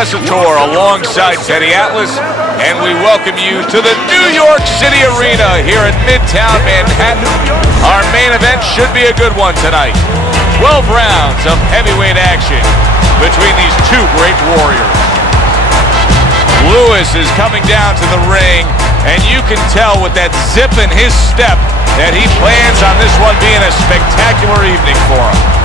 Tessitore alongside Teddy Atlas, and we welcome you to the New York City Arena here in Midtown Manhattan. Our main event should be a good one tonight. 12 rounds of heavyweight action between these two great warriors. Lewis is coming down to the ring, and you can tell with that zip in his step that he plans on this one being a spectacular evening for him.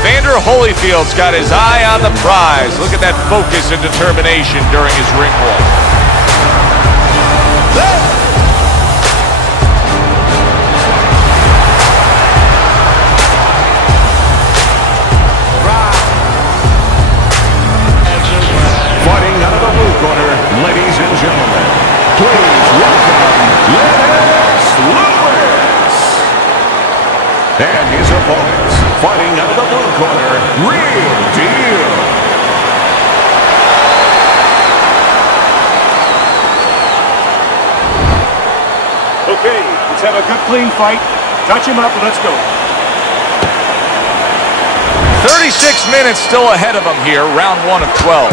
Evander Holyfield's got his eye on the prize. Look at that focus and determination during his ring walk. Fighting out of the blue corner, ladies and gentlemen, please welcome Lennox Lewis. And his opponents, fighting out of the blue corner, Real Deal. Okay, let's have a good clean fight. Touch him up and let's go. 36 minutes still ahead of him here, round 1 of 12.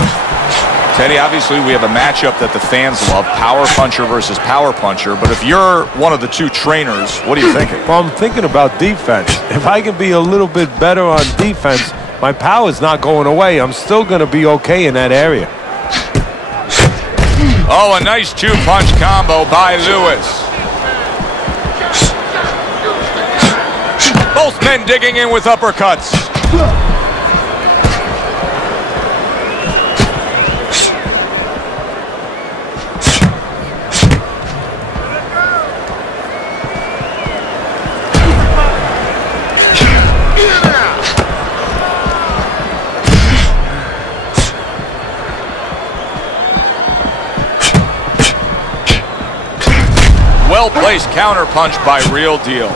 Teddy, obviously we have a matchup that the fans love, power puncher versus power puncher, but if you're one of the two trainers, what are you thinking? Well, I'm thinking about defense. If I can be a little bit better on defense, my power's not going away. I'm still going to be okay in that area. Oh, a nice two-punch combo by Lewis. Both men digging in with uppercuts. Well-placed counter punch by Real Deal.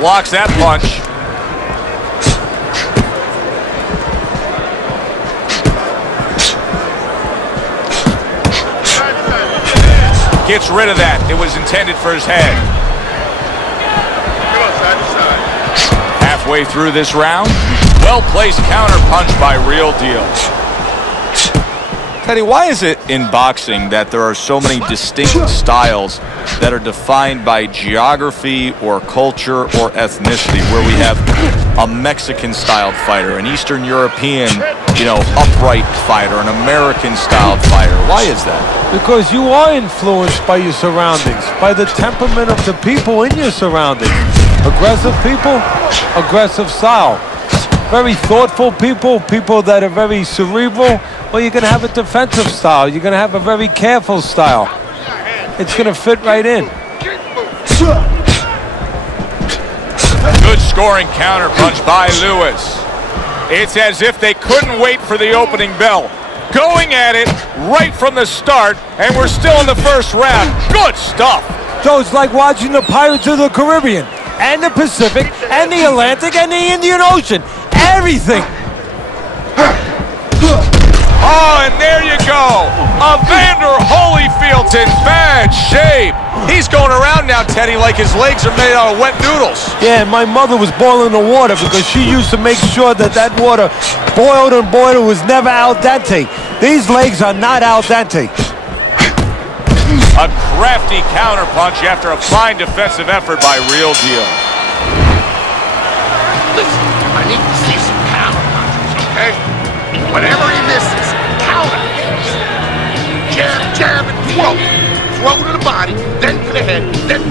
Blocks that punch. Gets rid of that. It was intended for his head. Halfway through this round, well-placed counter punch by Real Deal. Teddy, why is it in boxing that there are so many distinct styles that are defined by geography or culture or ethnicity, where we have a Mexican-styled fighter, an Eastern European, upright fighter, an American-styled fighter? Why is that? Because you are influenced by your surroundings, by the temperament of the people in your surroundings. Aggressive people, aggressive style. Very thoughtful people, people that are very cerebral, well, you're going to have a defensive style. You're going to have a very careful style. It's going to fit right in. Good scoring counter punch by Lewis. It's as if they couldn't wait for the opening bell. Going at it right from the start, and we're still in the first round. Good stuff. So it's like watching the Pirates of the Caribbean, and the Pacific, and the Atlantic, and the Indian Ocean. Everything. Oh, and there you go. Evander Holyfield's in bad shape. He's going around now, Teddy, like his legs are made out of wet noodles. Yeah, my mother was boiling the water because she used to make sure that that water boiled and boiled. It was never al dente. These legs are not al dente. A crafty counter punch after a fine defensive effort by Real Deal. Listen, I need to see some counter punches, okay? Whatever he misses, counter. Jab, jab, and throw. Throw to the body, then to the head, then...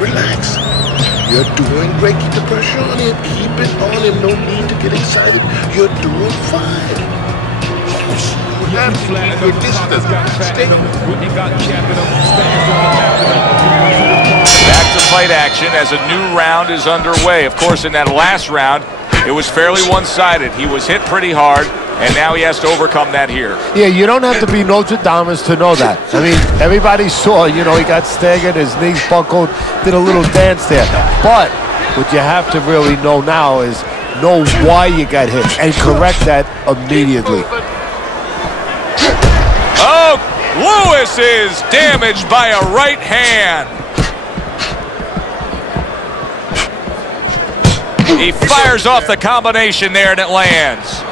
Relax. You're doing great. Keep the pressure on him. Keep it on him. No need to get excited. You're doing fine. You have to keep your distance. Stay. Back to fight action as a new round is underway. Of course, in that last round, it was fairly one-sided. He was hit pretty hard, and now he has to overcome that here. Yeah, you don't have to be Nostradamus to know that. I mean, everybody saw, you know, he got staggered, his knees buckled, did a little dance there. But what you have to really know now is know why you got hit and correct that immediately. Oh, Lewis is damaged by a right hand. He fires off the combination there, and it lands.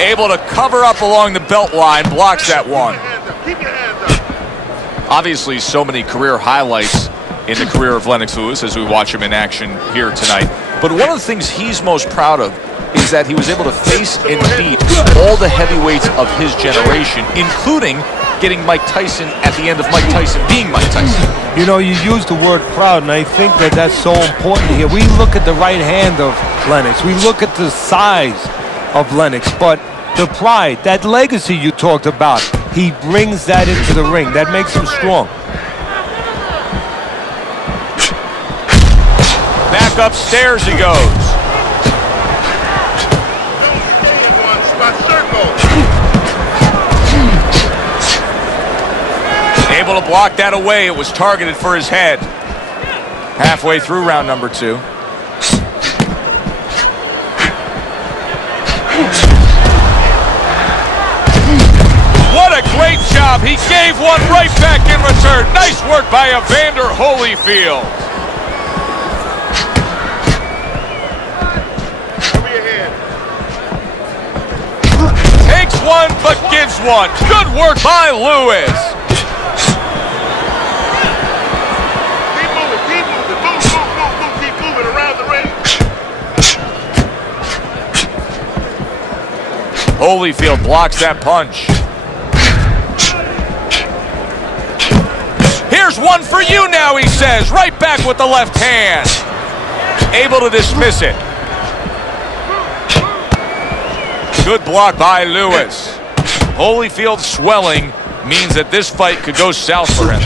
Able to cover up along the belt line, blocks that one. Obviously, so many career highlights in the career of Lennox Lewis as we watch him in action here tonight. But one of the things he's most proud of is that he was able to face and beat all the heavyweights of his generation, including getting Mike Tyson at the end of Mike Tyson being Mike Tyson. You know, you use the word proud, and I think that that's so important here. We look at the right hand of Lennox. We look at the size of Lennox, but the pride, that legacy you talked about, he brings that into the ring. That makes him strong. Back upstairs he goes. Able to block that away. It was targeted for his head. Halfway through round number 2. What a great job. He gave one right back in return. Nice work by Evander Holyfield. Takes one, but gives one. Good work by Lewis. Keep moving around the ring. Holyfield blocks that punch. Here's one for you now, he says. Right back with the left hand. Able to dismiss it. Good block by Lewis. Holyfield swelling means that this fight could go south for him.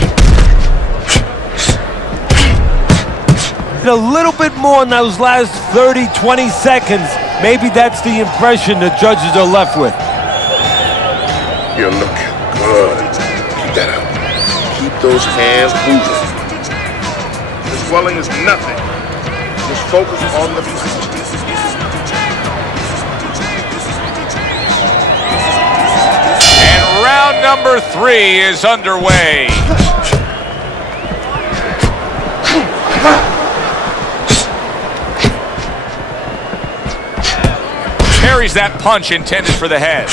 A little bit more in those last 30, 20 seconds. Maybe that's the impression the judges are left with. You're looking good. Keep that up. Keep those hands moving. The swelling is nothing. Just focus on the fight. Round number 3 is underway. Parries that punch intended for the head.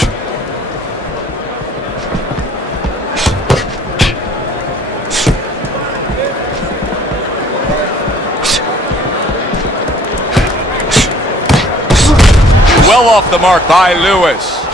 Well off the mark by Lewis.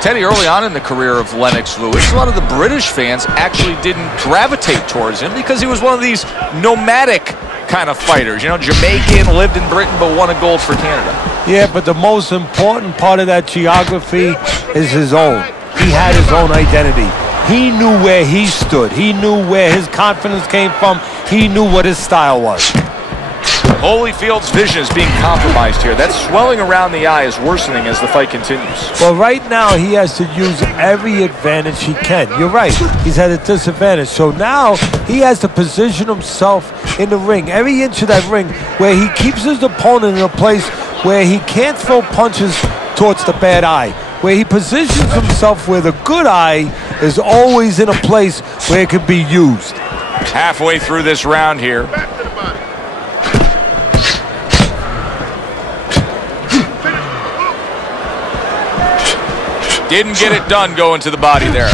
Teddy, early on in the career of Lennox Lewis, a lot of the British fans actually didn't gravitate towards him because he was one of these nomadic kind of fighters. You know, Jamaican, lived in Britain, but won a gold for Canada. Yeah, but the most important part of that geography is his own. He had his own identity. He knew where he stood. He knew where his confidence came from. He knew what his style was. Holyfield's vision is being compromised here. That swelling around the eye is worsening as the fight continues. Well, right now he has to use every advantage he can. You're right. He's at a disadvantage. So now he has to position himself in the ring, every inch of that ring, where he keeps his opponent in a place where he can't throw punches towards the bad eye, where he positions himself where the good eye is always in a place where it can be used. Halfway through this round here. Didn't get it done going to the body there.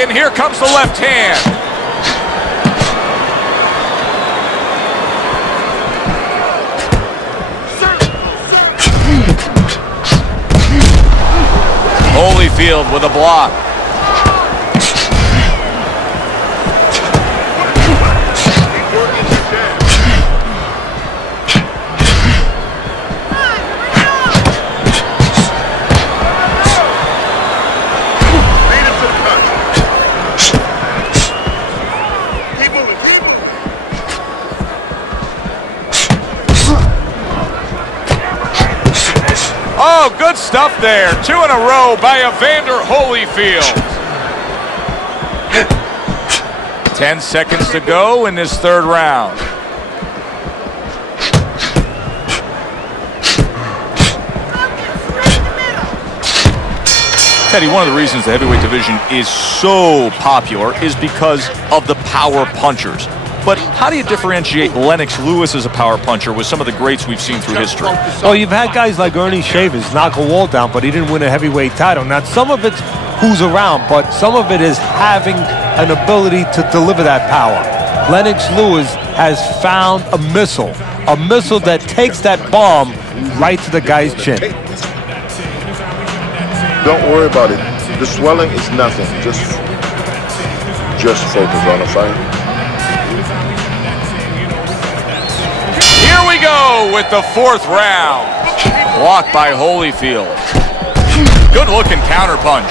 and here comes the left hand. Holyfield with a block. Oh, good stuff there. 2 in a row by Evander Holyfield. 10 seconds to go in this third round. Teddy, one of the reasons the heavyweight division is so popular is because of the power punchers. But how do you differentiate Lennox Lewis as a power puncher with some of the greats we've seen through history? Well, you've had guys like Ernie Shavers knock a wall down, but he didn't win a heavyweight title. Now, some of it's who's around, but some of it is having an ability to deliver that power. Lennox Lewis has found a missile that takes that bomb right to the guy's chin. Don't worry about it. The swelling is nothing. Just focus on the fight. Here we go with the fourth round. Blocked by Holyfield. Good looking counterpunch.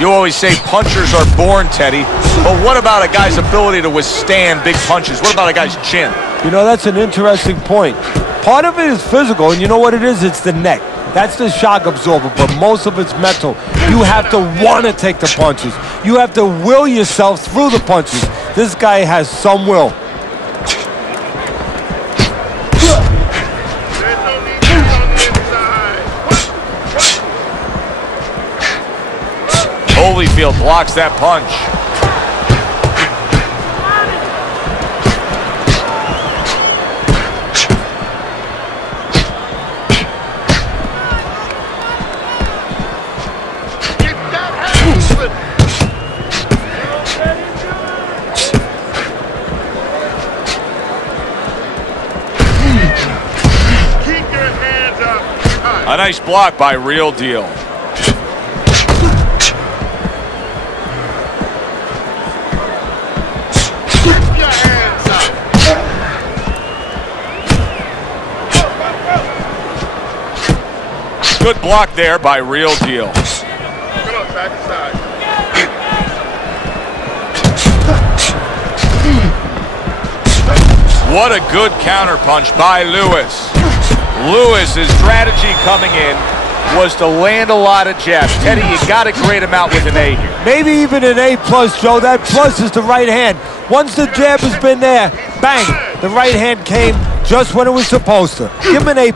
You always say punchers are born, Teddy, but what about a guy's ability to withstand big punches? What about a guy's chin? You know, that's an interesting point. Part of it is physical, and you know what it is? It's the neck. That's the shock absorber, but most of it's mental. You have to want to take the punches. You have to will yourself through the punches. This guy has some will. Holyfield blocks that punch. A nice block by Real Deal. Good block there by Real Deal. What a good counterpunch by Lewis. Lewis's strategy coming in was to land a lot of jabs. Teddy, you got to grade him out with an A here. Maybe even an A+, Joe. That plus is the right hand. Once the jab has been there, bang, the right hand came just when it was supposed to. Give him an A+.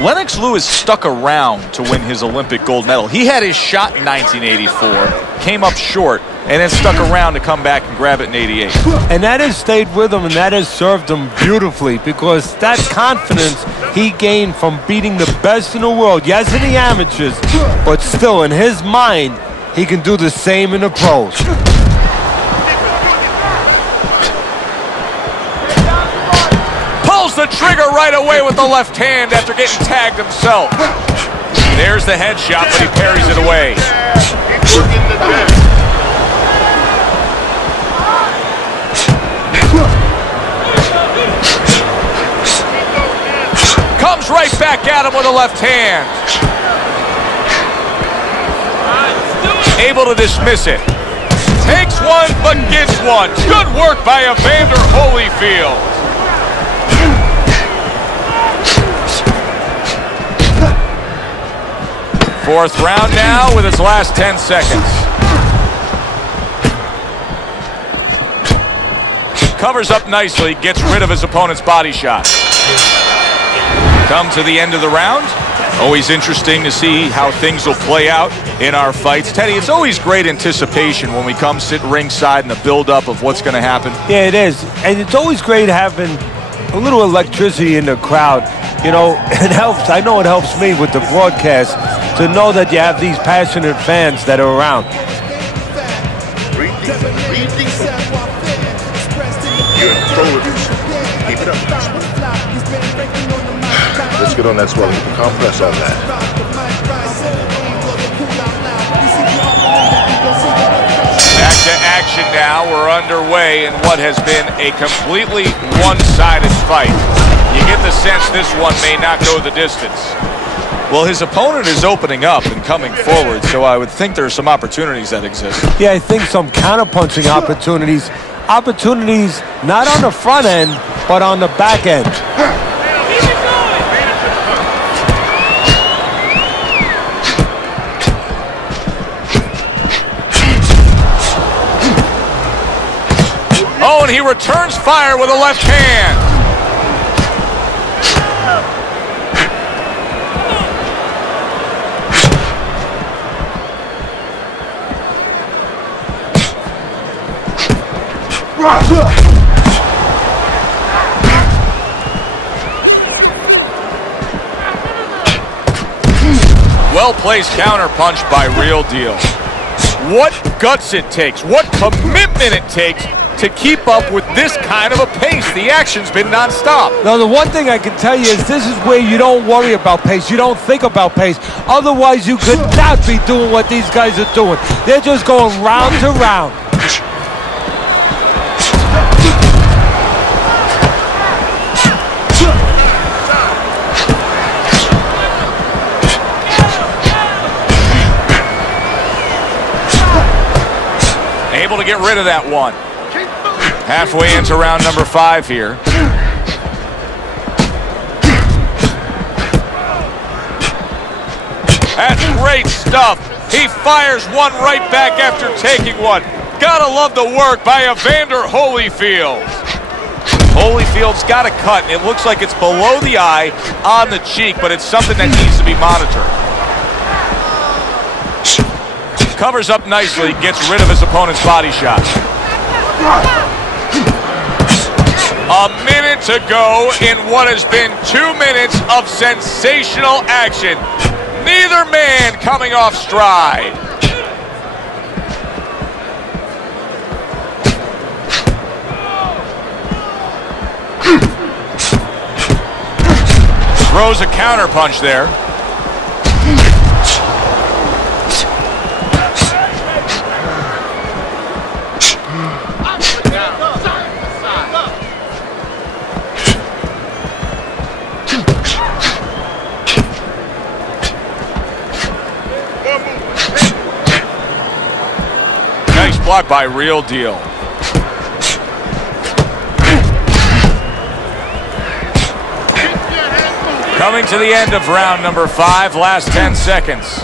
Lennox Lewis stuck around to win his Olympic gold medal. He had his shot in 1984, came up short, and then stuck around to come back and grab it in 88. And that has stayed with him, and that has served him beautifully, because that confidence he gained from beating the best in the world, yes, in the amateurs, but still, in his mind, he can do the same in the pros. Pulls the trigger right away with the left hand after getting tagged himself. There's the headshot, but he parries it away. Comes right back at him with a left hand. Able to dismiss it. Takes one, but gets one. Good work by Evander Holyfield. Fourth round now with its last 10 seconds. Covers up nicely, gets rid of his opponent's body shot. Come to the end of the round. Always interesting to see how things will play out in our fights. Teddy, it's always great anticipation when we come sit ringside and the build-up of what's going to happen. Yeah, it is. And it's always great having a little electricity in the crowd. You know, it helps. I know it helps me with the broadcast to know that you have these passionate fans that are around. Breathe deep. You're in control of this. Keep it up. Let's get on that swelling. Compress on that. Back to action now. We're underway in what has been a completely one-sided fight. You get the sense this one may not go the distance. Well, his opponent is opening up and coming forward, so I would think there are some opportunities that exist. Yeah, I think some counter-punching opportunities. Opportunities not on the front end, but on the back end. Oh, and he returns fire with a left hand. Well-placed counter-punch by Real Deal. What guts it takes, what commitment it takes to keep up with this kind of a pace. The action's been non-stop. Now, the one thing I can tell you is this is where you don't worry about pace. You don't think about pace. Otherwise, you could not be doing what these guys are doing. They're just going round to round. Able to get rid of that one. Halfway into round number 5 here. That's great stuff. He fires one right back after taking one. Gotta love the work by Evander Holyfield. Holyfield's got a cut, and it looks like it's below the eye on the cheek, but it's something that needs to be monitored. Covers up nicely, gets rid of his opponent's body shot. A minute to go in what has been 2 minutes of sensational action. Neither man coming off stride. Throws a counter punch there. Nice block by Real Deal. Coming to the end of round number 5, last 10 seconds.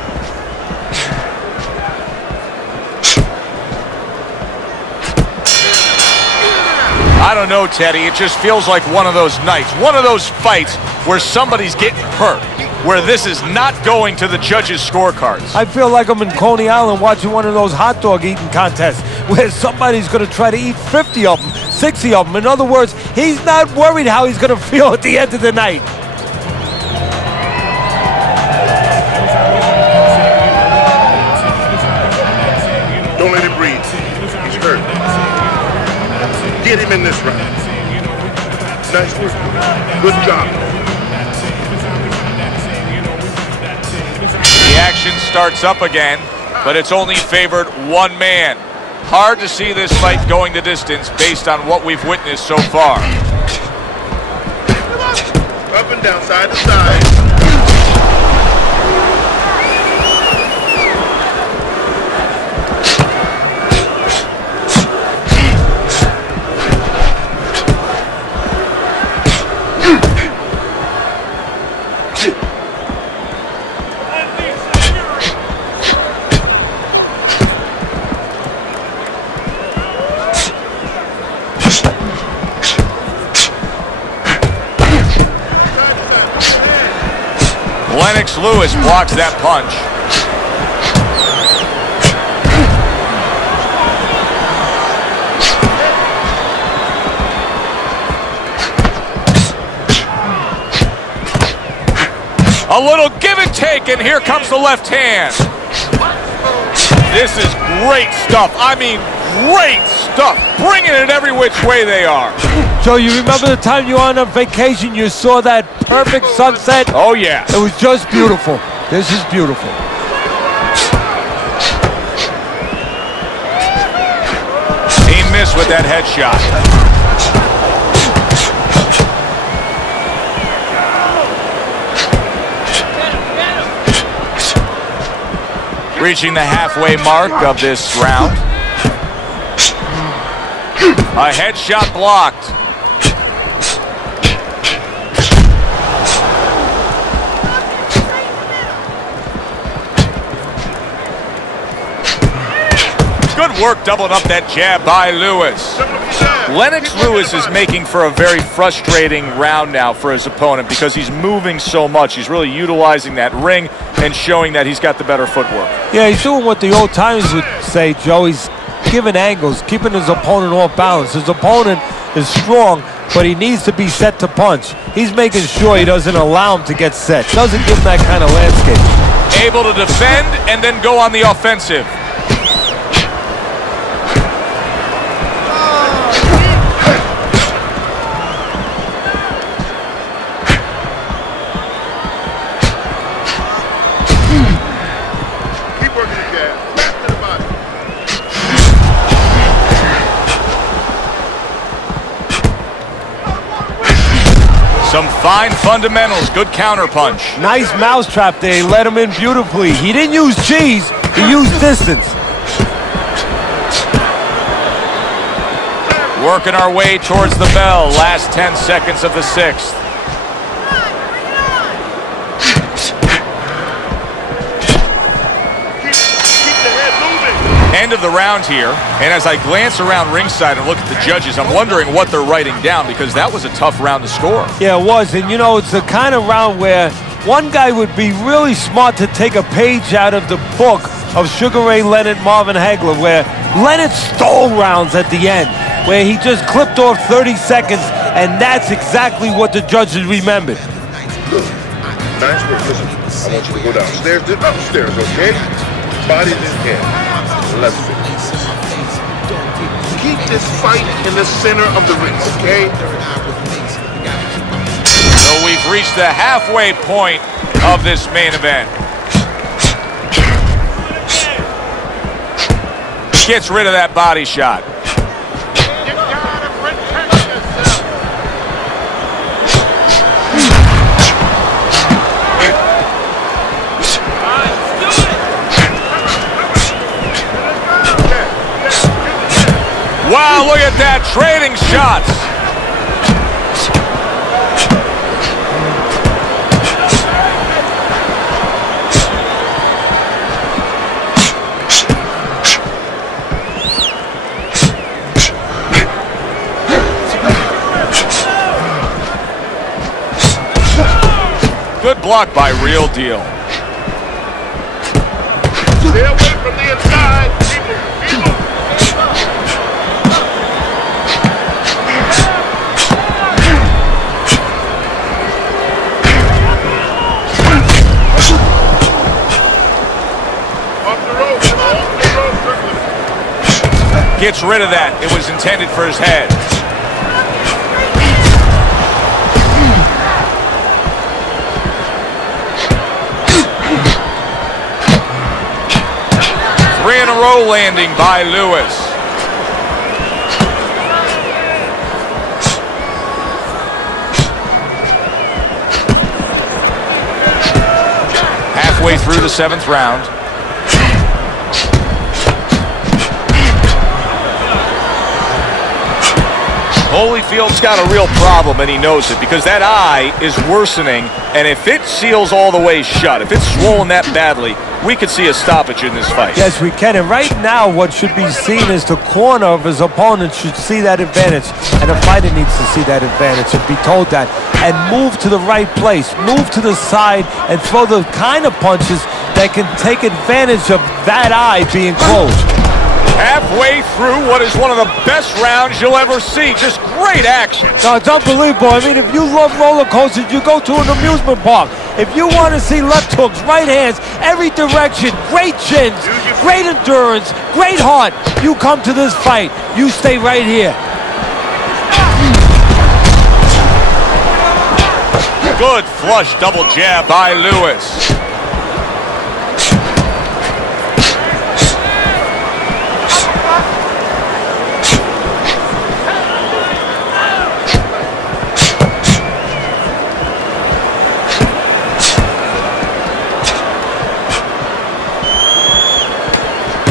I don't know, Teddy. It just feels like one of those nights, one of those fights where somebody's getting hurt, where this is not going to the judges' scorecards. I feel like I'm in Coney Island watching one of those hot dog eating contests where somebody's going to try to eat 50 of them, 60 of them. In other words, he's not worried how he's going to feel at the end of the night. Don't let him breathe. He's hurt. Get him in this round. Nice work. Good job. The action starts up again, but it's only favored one man. Hard to see this fight going the distance based on what we've witnessed so far. Up and down, side to side. Lennox Lewis blocks that punch. A little give and take, and here comes the left hand. This is great stuff. I mean, great stuff. Bringing it every which way they are. Joe, you remember the time you were on a vacation, you saw that perfect sunset? Oh, yeah. It was just beautiful. This is beautiful. He missed with that headshot. Reaching the halfway mark of this round. A headshot blocked. Good work doubling up that jab by Lewis. Lennox Lewis is making for a very frustrating round now for his opponent because he's moving so much. He's really utilizing that ring and showing that he's got the better footwork. Yeah, he's doing what the old timers would say, Joe. He's giving angles, keeping his opponent off balance. His opponent is strong, but he needs to be set to punch. He's making sure he doesn't allow him to get set. Doesn't give him that kind of landscape. Able to defend and then go on the offensive. Some fine fundamentals, good counter punch. Nice mousetrap there, he let him in beautifully. He didn't use cheese, he used distance. Working our way towards the bell, last 10 seconds of the sixth. End of the round here, and as I glance around ringside and look at the judges, I'm wondering what they're writing down because that was a tough round to score. Yeah, it was, and you know, it's the kind of round where one guy would be really smart to take a page out of the book of Sugar Ray Leonard, Marvin Hagler, where Leonard stole rounds at the end, where he just clipped off 30 seconds, and that's exactly what the judges remembered. Nice work. Listen, I want you to go downstairs, then upstairs, okay? Body in hand. Let's finish. Keep this fight in the center of the ring, okay? So we've reached the halfway point of this main event. Gets rid of that body shot. You gotta protect yourself. Wow, look at that, trading shots. Good block by Real Deal. Stay away from the inside. People. Gets rid of that. It was intended for his head. Three in a row landing by Lewis. Halfway through the seventh round. Holyfield's got a real problem, and he knows it, because that eye is worsening, and if it seals all the way shut, if it's swollen that badly, we could see a stoppage in this fight. Yes, we can, and right now what should be seen is the corner of his opponent should see that advantage, and the fighter needs to see that advantage and be told that, and move to the right place, move to the side, and throw the kind of punches that can take advantage of that eye being closed. Halfway through what is one of the best rounds you'll ever see. Just great action. No, it's unbelievable. I mean, if you love roller coasters, you go to an amusement park. If you want to see left hooks, right hands, every direction, great chins, great endurance, great heart, you come to this fight. You stay right here. Good flush double jab by Lewis.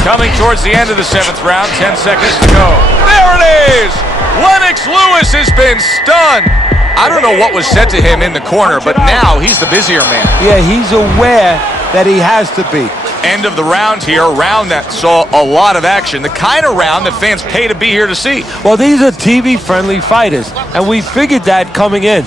Coming towards the end of the 7th round, 10 seconds to go. There it is! Lennox Lewis has been stunned. I don't know what was said to him in the corner, but now he's the busier man. Yeah, he's aware that he has to be. End of the round here, a round that saw a lot of action, the kind of round that fans pay to be here to see. Well, these are TV-friendly fighters, and we figured that coming in.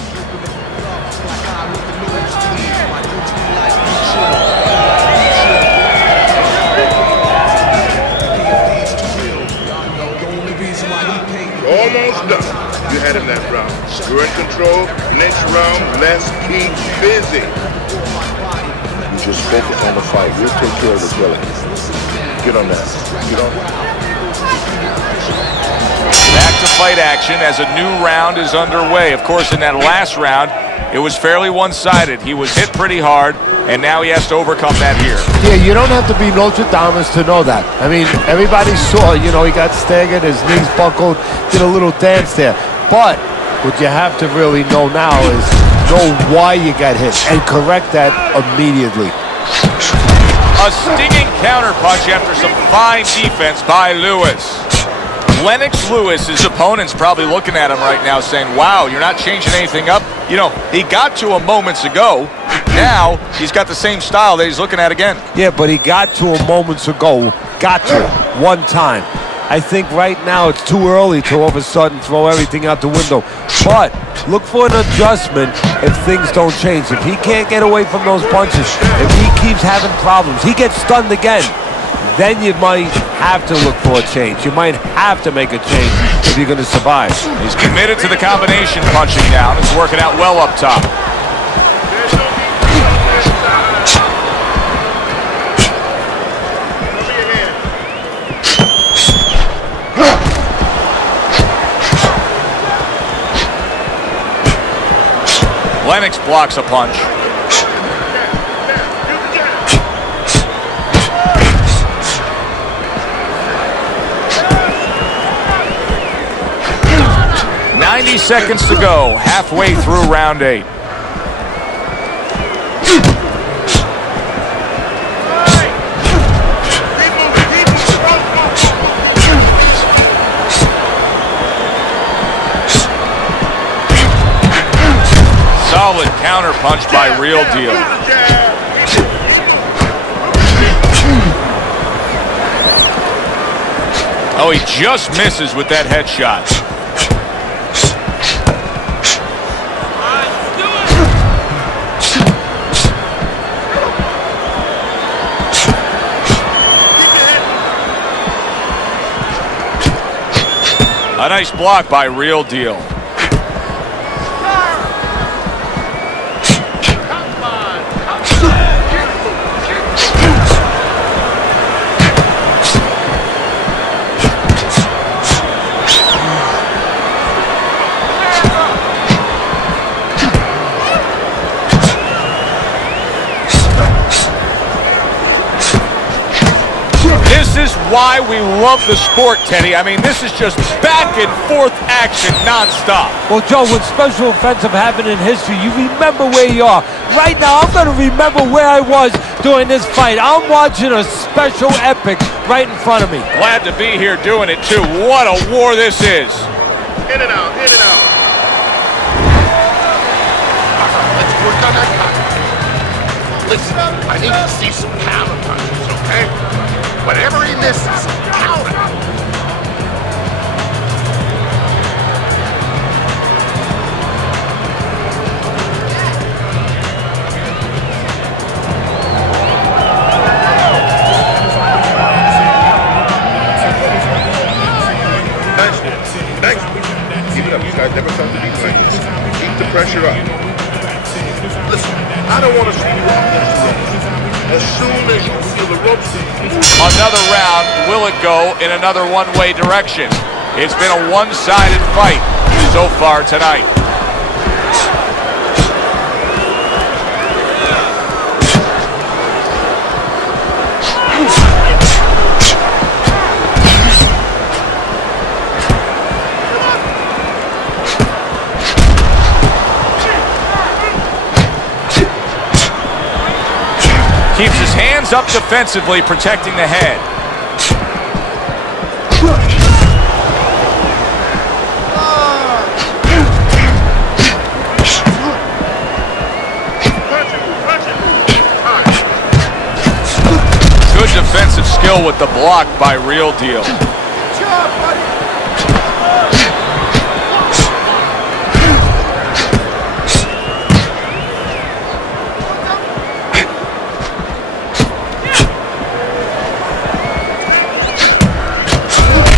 Almost done. You had him that round. You're in control. Next round, let's keep busy. You just focus on the fight. We'll take care of the killing. Get on that. Get on. Back to fight action as a new round is underway. Of course, in that last round, it was fairly one-sided. He was hit pretty hard, and now he has to overcome that here. Yeah, you don't have to be Nostradamus to know that. I mean, everybody saw, you know, he got staggered, his knees buckled, did a little dance there. But what you have to really know now is know why you got hit and correct that immediately. A stinging counter punch after some fine defense by Lewis. Lennox Lewis, his opponent's probably looking at him right now saying, wow, you're not changing anything up. You know, he got to him moments ago. Now he's got the same style that he's looking at again. Yeah, but he got to him moments ago. Got to him one time. I think right now it's too early to all of a sudden throw everything out the window. But look for an adjustment if things don't change. If he can't get away from those punches, if he keeps having problems, he gets stunned again, then you might have to look for a change. You might have to make a change if you're going to survive. He's committed to the combination punching now. It's working out well up top. Lennox blocks a punch. Seconds to go, halfway through round 8. Solid counter punch by Real Deal. Oh, he just misses with that headshot. A nice block by Real Deal. This is why we love the sport, Teddy. I mean, this is just back and forth action nonstop. Well, Joe, when special events have happened in history, you remember where you are. Right now, I'm going to remember where I was during this fight. I'm watching a special epic right in front of me. Glad to be here doing it, too. What a war this is. In and out, in and out. Let's work on that counter. Listen, I need to see some counter punches, okay? Whatever he misses, counter. Thanks. Keep it up. You guys never felt to be like this. Keep the pressure up. Listen, I don't don't want to see you out against the ropes. As soon as you feel the ropes, Another round, will it go in another one-way direction? It's been a one-sided fight so far tonight. Keeps his hands up defensively, protecting the head. Good defensive skill with the block by Real Deal.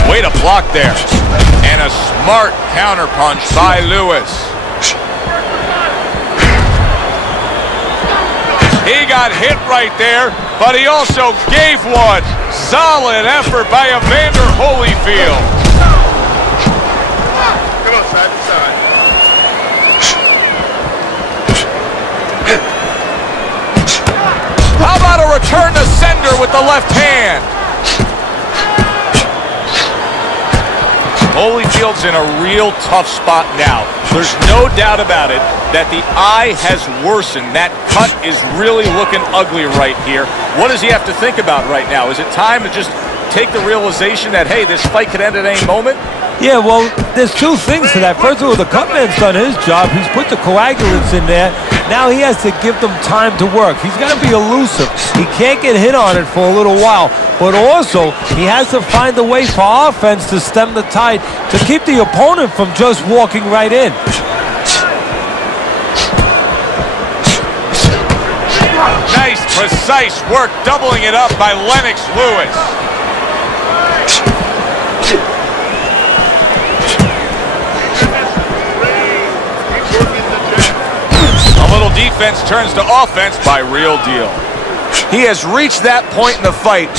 Way to block there. And a smart counterpunch by Lewis. He got hit right there, but he also gave one. Solid effort by Evander Holyfield. come on, side to side. How about a return to sender with the left hand? Holyfield's in a real tough spot now. There's no doubt about it that the eye has worsened. That cut is really looking ugly right here. What does he have to think about right now? Is it time to just take the realization that, hey, this fight could end at any moment? Yeah, well, there's two things to that. First of all, the cutman's done his job. He's put the coagulants in there. Now he has to give them time to work. He's got to be elusive. He can't get hit on it for a little while. But also, he has to find a way for offense to stem the tide, to keep the opponent from just walking right in. Nice, precise work, doubling it up by Lennox Lewis. A little defense turns to offense by Real Deal. He has reached that point in the fight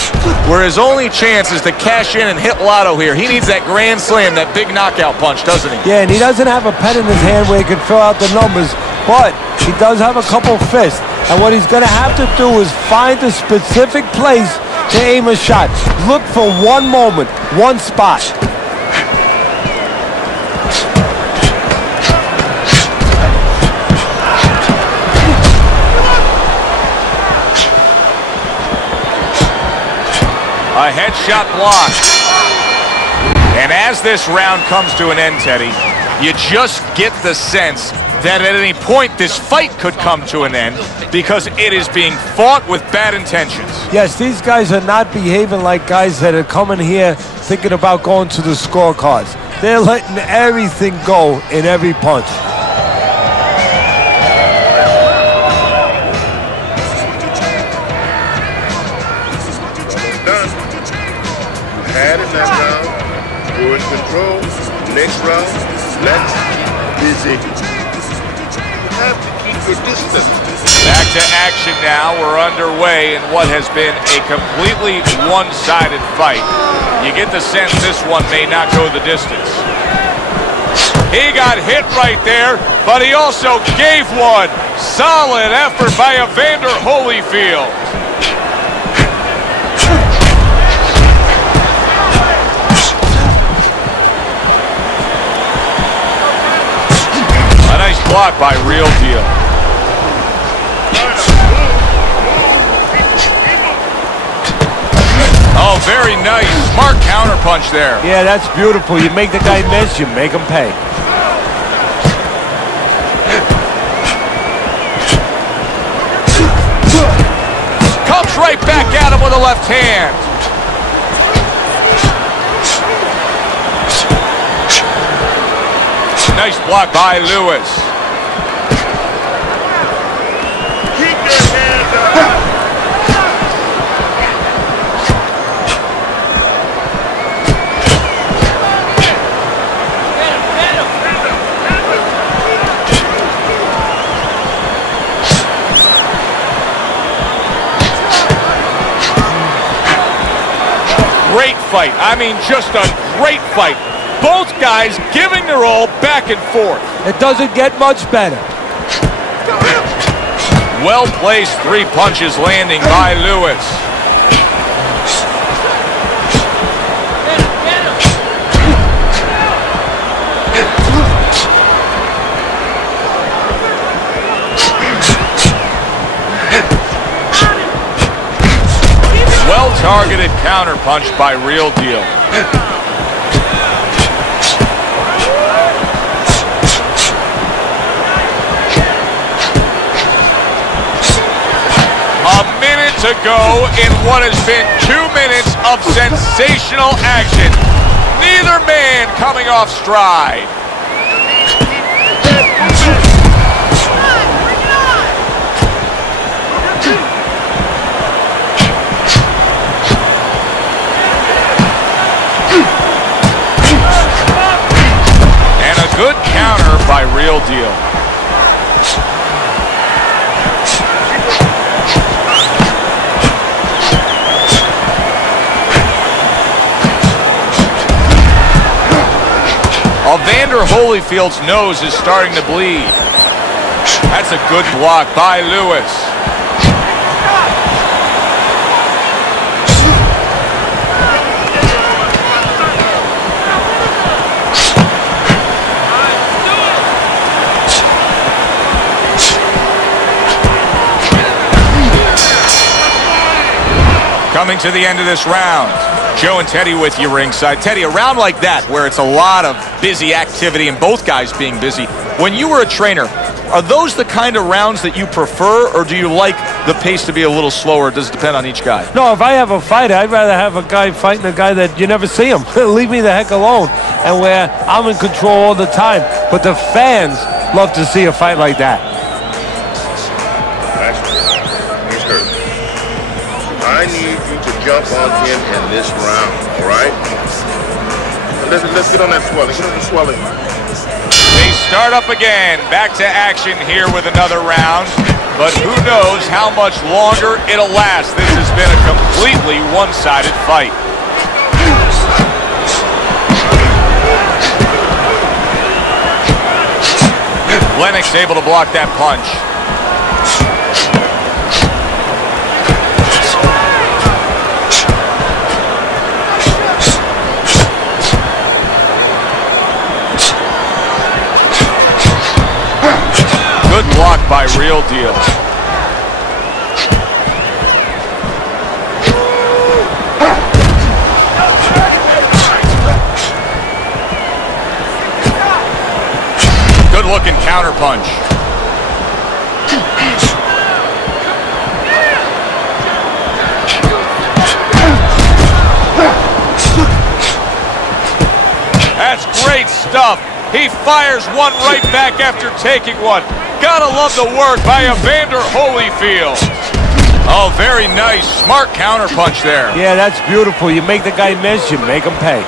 where his only chance is to cash in and hit lotto here. He needs that grand slam, that big knockout punch, doesn't he? Yeah, and he doesn't have a pen in his hand where he can fill out the numbers, but he does have a couple fists. And what he's going to have to do is find a specific place to aim a shot. Look for one moment, one spot. A headshot block. And as this round comes to an end, Teddy, you just get the sense that at any point this fight could come to an end because it is being fought with bad intentions. Yes, these guys are not behaving like guys that are coming here thinking about going to the scorecards. They're letting everything go in every punch. Had it that round. You're in control. Next round, let's busy. You have to keep your distance. Back to action now. We're underway in what has been a completely one-sided fight. You get the sense this one may not go the distance. He got hit right there, but he also gave one. Solid effort by Evander Holyfield. Block by Real Deal. Oh, very nice. Smart counterpunch there. Yeah, that's beautiful. You make the guy miss, you make him pay. Comes right back at him with a left hand. Nice block by Lewis. Keep your hand up. fight. I mean, just a great fight. Both guys giving their all back and forth. It doesn't get much better. Well-placed 3 punches landing by Lewis. Well-targeted counterpunch by Real Deal. A minute to go in what has been 2 minutes of sensational action. Neither man coming off stride. And a good counter by Real Deal. Evander Holyfield's nose is starting to bleed. That's a good block by Lewis. Coming to the end of this round. Joe and Teddy with you ringside. Teddy, a round like that where it's a lot of busy activity and both guys being busy. When you were a trainer, are those the kind of rounds that you prefer, or do you like the pace to be a little slower? Does it depend on each guy? No, if I have a fight, I'd rather have a guy fighting a guy that you never see him. Leave me the heck alone. And where I'm in control all the time. But the fans love to see a fight like that. He's hurt. I need you to jump on him in this round, all right? Let's get on that swelling. Get on the swelling. They start up again. Back to action here with another round. But who knows how much longer it'll last. This has been a completely one-sided fight. Lennox able to block that punch. Good block by Real Deal. Good looking counter punch. That's great stuff. He fires one right back after taking one. Gotta love the work by Evander Holyfield. Oh, very nice. Smart counterpunch there. Yeah, that's beautiful. You make the guy miss, you make him pay.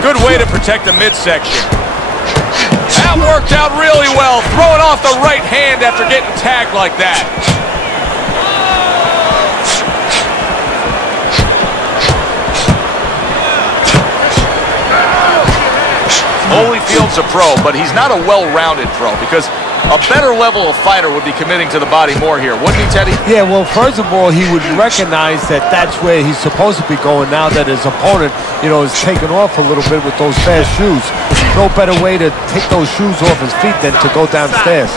Good way to protect the midsection. That worked out really well, throwing off the right hand after getting tagged like that. Holyfield's a pro, but he's not a well-rounded pro because a better level of fighter would be committing to the body more here, wouldn't he, Teddy? Yeah, well, first of all, he would recognize that that's where he's supposed to be going now that his opponent, you know, is taking off a little bit with those fast shoes. No better way to take those shoes off his feet than to go downstairs.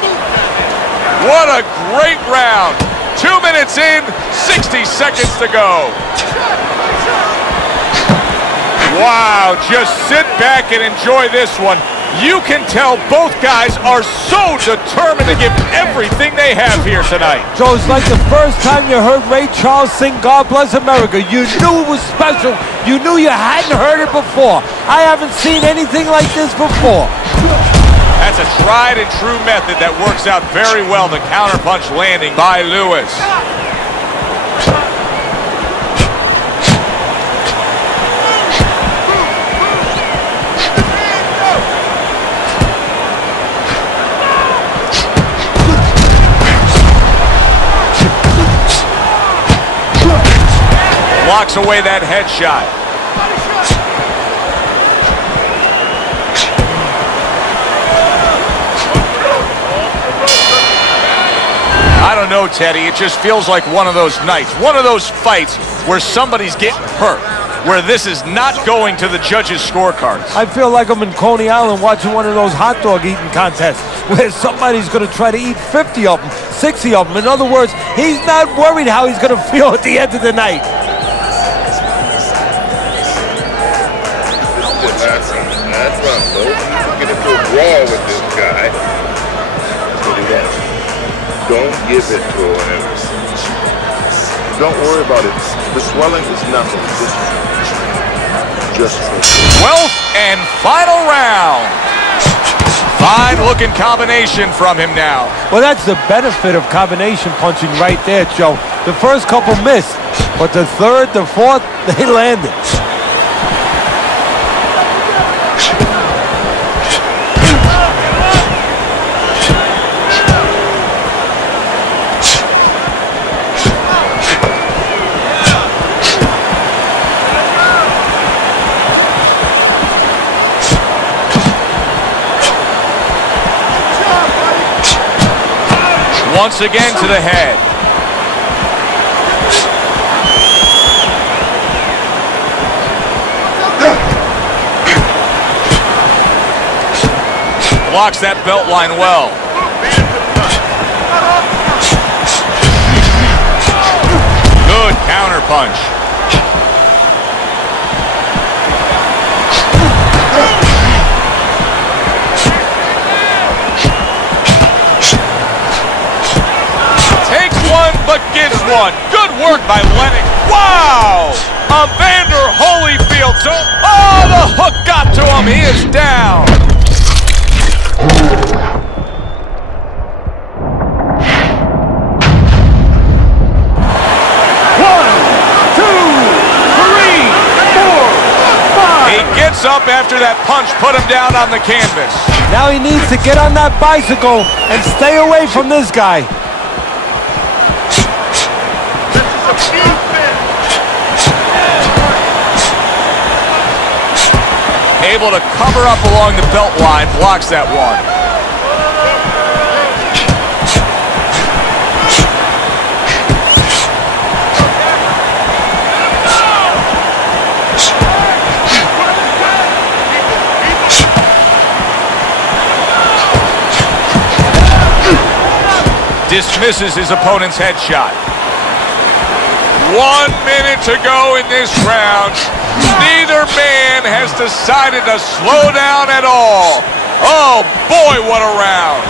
What a great round. 2 minutes in, 60 seconds to go. Wow, just sit back and enjoy this one. You can tell both guys are so determined to give everything they have here tonight. So it's like the first time you heard Ray Charles sing God Bless America. You knew it was special. You knew you hadn't heard it before. I haven't seen anything like this before. That's a tried and true method that works out very well. The counterpunch landing by Lewis. blocks away that headshot. I don't know, Teddy. It just feels like one of those nights, one of those fights where somebody's getting hurt, where this is not going to the judges' scorecards. I feel like I'm in Coney Island watching one of those hot dog eating contests where somebody's going to try to eat 50 of them, 60 of them. In other words, he's not worried how he's going to feel at the end of the night. That's right, bro. You get into a brawl with this guy. That's what he wants. Don't give it to him. Don't worry about it. The swelling is nothing. Just 12th and final round. Fine looking combination from him now. Well, that's the benefit of combination punching right there, Joe. The first couple missed, but the third, the fourth, they landed. Once again to the head. Blocks that belt line well. Good counter punch. But gives one. Good work by Lennox. Wow! Evander Holyfield. Oh, the hook got to him. He is down. One, two, three, four, five. He gets up after that punch put him down on the canvas. Now he needs to get on that bicycle and stay away from this guy. Able to cover up along the belt line, blocks that one. Dismisses his opponent's headshot. 1 minute to go in this round. Neither man has decided to slow down at all. Oh boy, what a round.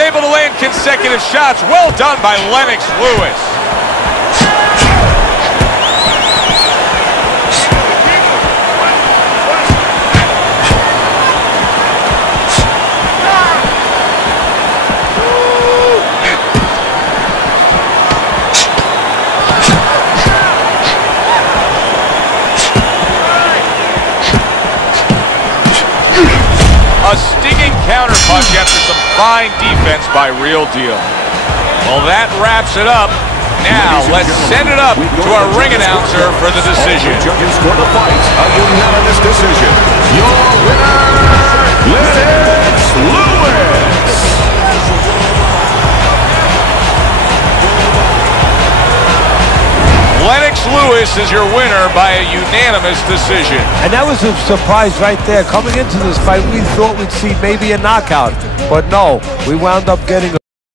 Able to land consecutive shots. Well done by Lennox Lewis. A stinging counterpunch after some fine defense by Real Deal. Well, that wraps it up. Now, let's send it up to our ring announcer for the decision. Judges for the fight, a unanimous decision. Your winner, Lennox Lewis. Lennox Lewis is your winner by a unanimous decision. And that was a surprise right there. Coming into this fight, we thought we'd see maybe a knockout. But no, we wound up getting